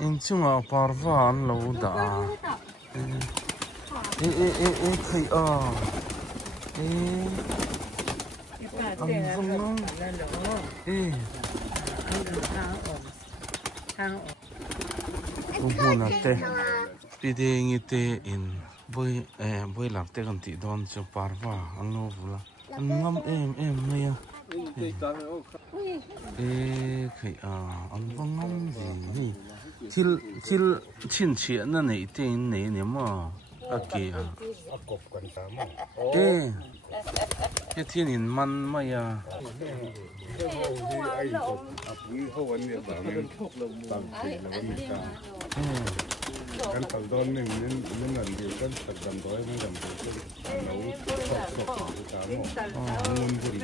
in chunga parva an lo da khơi ăn vong nó na te pi de ngi te in boy lak te kan ti don chu parva an lo vula an ngam em mai à khơi an vong ngam gì til chin chia na nei te nei ne ma okay cái thiên hình man mày à kan tàu đón mình nên làm gì kan tập làm đói mới làm được nấu sốt cá mò ngon bùn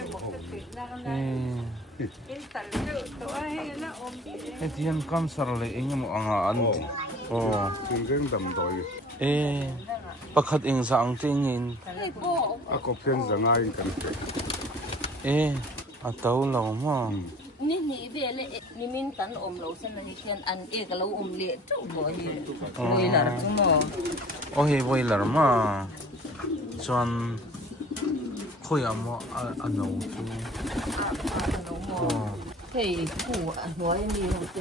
cái thiên cam sar lại anh em ăn thường thường đầm đói pakhat eng sang tingin ako pen zangai kan ataw law ma ni về lệ ni min tan lo sen ni ken an ka lo lệ chu bo hi boiler chu mo he boiler ma chuan khoi amo ano chu hey ku noi ni chu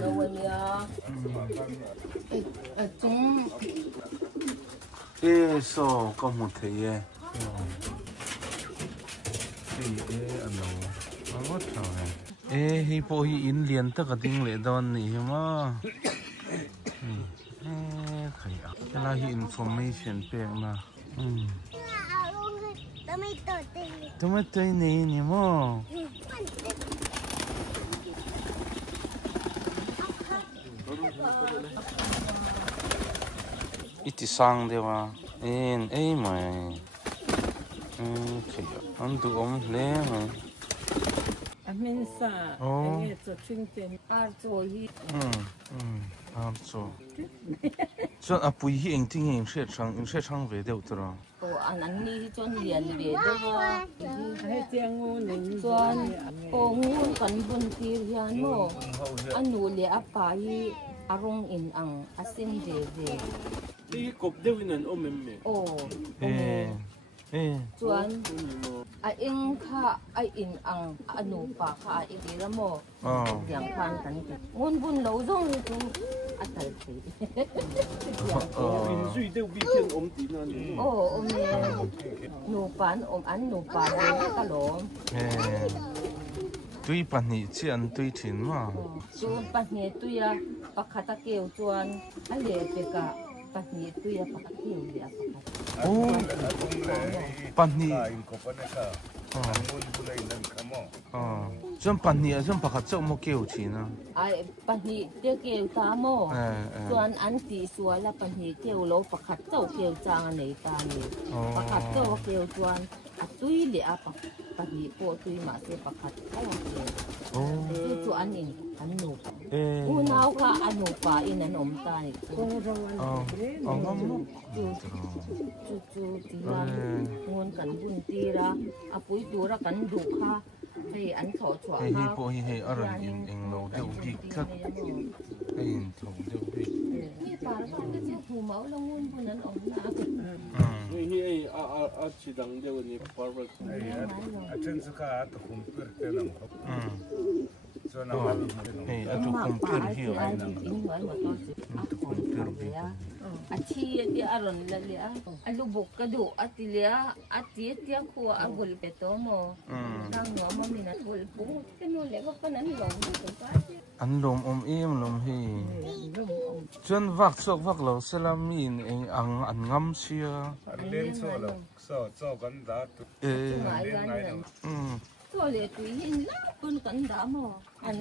lo ya chung so có một thế ano what trời hi po hi in lian ta ka ding le don ni ma khaya la hi information pe na tomato ni mo iti sang dewa mai khaya an du le mai amin sa ai cho ching ten ar cho hi so so apui hi eng ting eng she chang ve deu tra an ni chon lian ve de wa he tiang ngu ning chuan ngun kan bun ti hian mo anu le apa hi arong in ang asin de ti kop deu in an me chuan a eng kha a in ang anu pa kha a ira mo yang khan kan ngun bun lo zong ni chu a tal thi in sui deu bi ken ti na ni me nu pan an nu pa ka lo tui pan ni chi an tui thin ma chu pan ni tu ya pakhata keu chuan a le pe ka pan ni tu ya pakhat keu ya pan ni chuan pan ni chuan pakhat chau mo keu thina ai pan ni te keu ta mo chuan an ti suala pan ni keu lo pakhat chau keu chang nei ta ni pakhat chau keu chuan a tui le a pan ni po tui ma se pakhat chu an in an nu nau ka an nu pa in an ta ni chu ti ra ngon kan bun ti ra a pui tu ra kan du kha hey an tho chwa hi po hi aran in eng lo deu bi khat in tho deu bi ni pa ra kan ke hu mau lo ngun bun an na hi a chi dang deu ni parwa a chen suka to kumpir te nam so na atu kumpir hi ai a chi ti aron la le a lu bok ka do ati le a ti ti ko a gol pe to mo nang no ma mi na gol pu ke no le ba nan lo ko pa an lom lom hi chuan vak lo selamin eng an ngam sia len so lo so kan da tu len ngai no so le tu hin la kun kan da mo an